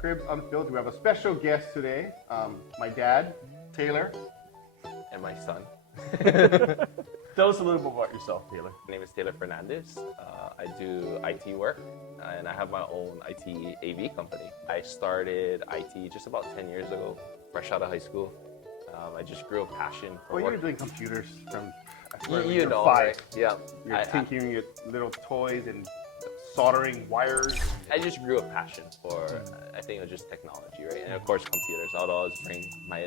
Cribs Unfiltered. We have a special guest today. My dad, Taylor. And my son. Tell us a little bit about yourself, Taylor. My name is Taylor Fernandez. I do IT work, and I have my own IT AV company. I started IT just about 10 years ago, fresh out of high school. I just grew a passion for Well, you work. were doing computers from You know, 5. right? Yeah. You're tinkering with little toys and soldering wires. I just grew a passion for, I think it was just technology, right? And of course, computers. I would always bring my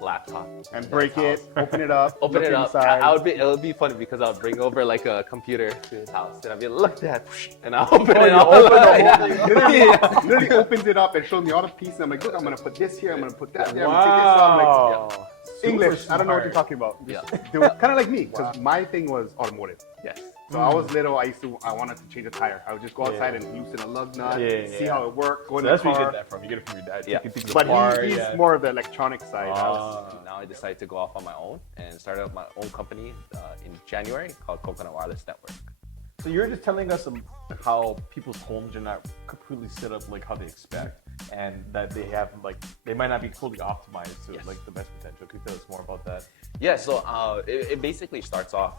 laptop And break it, open it up, open look it up. inside. It would be funny because I would bring over like a computer to his house, and I'd be like, look at that, and I'll open it up. Literally opens it up and shows me all the pieces. I'm like, look, I'm gonna put this here, I'm gonna put that there, I'm gonna take this out. I'm like, Wow. English, Super I don't know what you're smart. talking about. Yeah. They were kind of like me, because my thing was automotive. Yes. So I was little, I wanted to change a tire. I would just go outside and loosen a lug nut, see how it worked, go in So that's the where you car. get that from. You get it from your dad. Yeah. Taking things But apart, he's yeah. more of the electronic side. Now I decided to go off on my own and started up my own company in January called Coconut Wireless Network. So you're just telling us how people's homes are not completely set up like how they expect, and that they have they might not be fully optimized to Yes. the best potential. Could you tell us more about that? Yeah, so it basically starts off,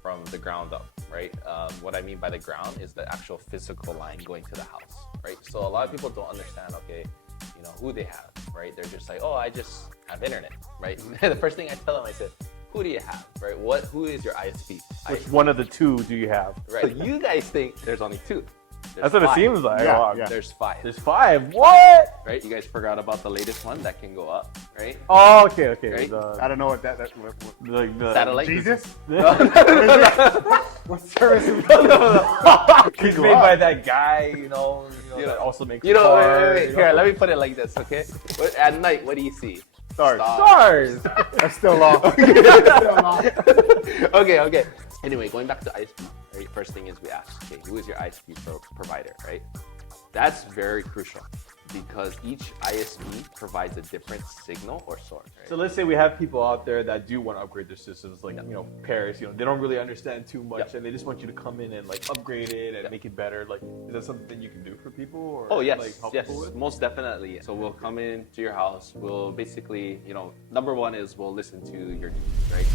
from the ground up, right? What I mean by the ground is the actual physical line going to the house, right? So a lot of people don't understand, who they have, right? They're just like, oh, I just have internet, right? The first thing I tell them, I said, who do you have, right? Who is your ISP? Which one of the two do you have? Right, you guys think there's only 2. There's That's what 5. it seems like. Yeah, Oh, yeah. There's 5. There's 5. What? Right? You guys forgot about the latest one that can go up, right? Oh, okay. Right? I don't know what that Like the Satellite. Jesus? Yeah. What service is It's made by that guy, that also makes cars, wait. Here, let me put it like this, okay? At night, what do you see? Stars. Stars. That's still off. Okay. Anyway, going back to ISP, right? First thing is we ask, okay, who is your ISP provider, right? That's very crucial because each ISP provides a different signal or source, right? So let's say we have people out there that do want to upgrade their systems, like Paris. They don't really understand too much, and they just want you to come in and upgrade it and make it better. Is that something you can do for people? Or, Oh yes, help yes, people with? most definitely. So we'll come into your house. We'll basically, number one is we'll listen to your needs, right?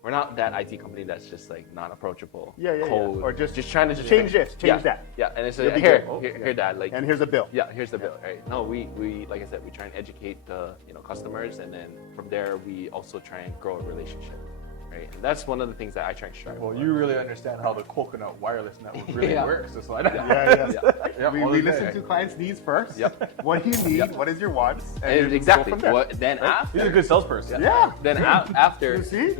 We're not that IT company that's just non-approachable. Yeah. Code, Or just trying to change this, change that. Yeah, and it's You'll be here, good. here, Dad. And here's a bill. Yeah, here's the bill, right? No, we like I said, we try and educate the customers, and then from there we also try and grow a relationship, right? And that's one of the things that I try and strive for. Well, you really understand how the Coconut Wireless Network really Yeah. works. So I know. Yeah. We all the listen day. to clients' needs first. Yep. What do you need? What is your wants? And then exactly. go from there. Then after, He's a good salesperson. Yeah. then after, You see?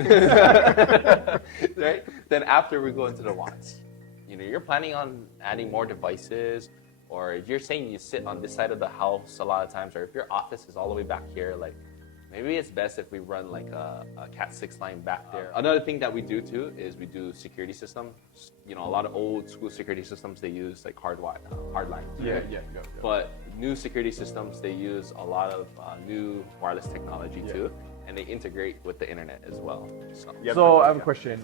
right? Then after we go into the wants. You're planning on adding more devices, or if you're saying you sit on this side of the house a lot of times, or if your office is all the way back here, maybe it's best if we run a Cat 6 line back there. Another thing that we do too is we do security systems. A lot of old school security systems, they use hard lines. Yeah. Go. But new security systems, they use a lot of new wireless technology too, and they integrate with the internet as well. So I have a question.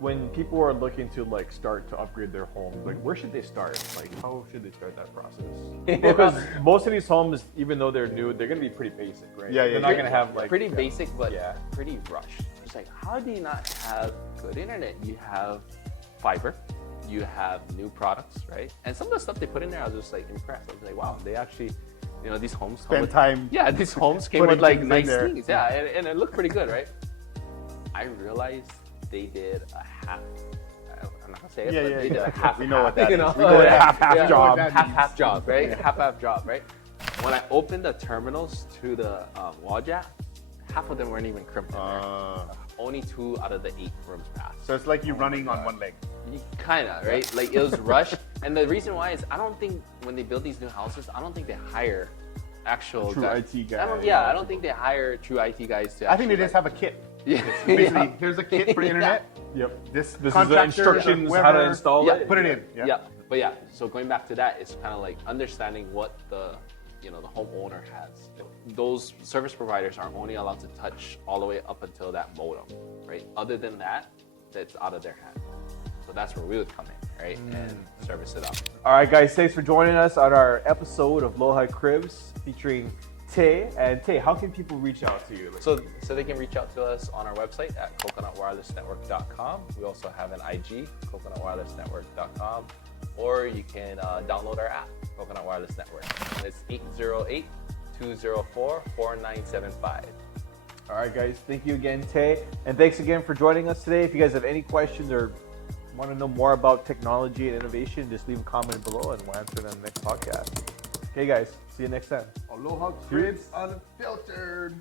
When people are looking to start to upgrade their homes, where should they start? How should they start that process? Because most of these homes, even though they're new, they're gonna be pretty basic, right? Yeah, They're not gonna have pretty basic, but Yeah. pretty rushed. It's how do you not have good internet? You have fiber, you have new products, right? And some of the stuff they put in there, I was just impressed. I was like, wow, they actually, these homes come Spend with, time. Yeah, these homes came putting with things in nice there. things. Yeah, and it looked pretty good, right? I realized they did a half. I'm not gonna say it, Yeah, but yeah, they did yeah. a half. We know what that you is. know? We know what a half-half Yeah, job. Half job, right? Half job, right? When I opened the terminals to the wall jack, half of them weren't even crimped in there. Only 2 out of the 8 rooms passed. So it's like you running on one leg. Kind of, right? It was rushed. And the reason why is I don't think when they build these new houses, I don't think they hire actual True guys. IT guys. I don't think they hire true IT guys to I think they actually, just have a kit. Yeah. Basically, here's a kit for the internet. Yep. This This is the contractor, instructions how to whoever, install Yeah. it. Put it in. Yeah. But yeah, so going back to that, it's kind of understanding what the homeowner has. Those service providers are only allowed to touch all the way up until that modem, right? Other than that, that's out of their hand. So that's where we would come in, right? And service it up. All right, guys, thanks for joining us on our episode of Aloha Cribs featuring Tay. And Tay, how can people reach out to you? So they can reach out to us on our website at coconutwirelessnetwork.com. We also have an IG, coconutwirelessnetwork.com, or you can download our app, Coconut Wireless Network. It's 808-204-4975. All right, guys, thank you again, Tay. And thanks again for joining us today. If you guys have any questions or want to know more about technology and innovation, just leave a comment below and we'll answer it on the next podcast. Okay, guys, see you next time. Aloha Cribs Unfiltered.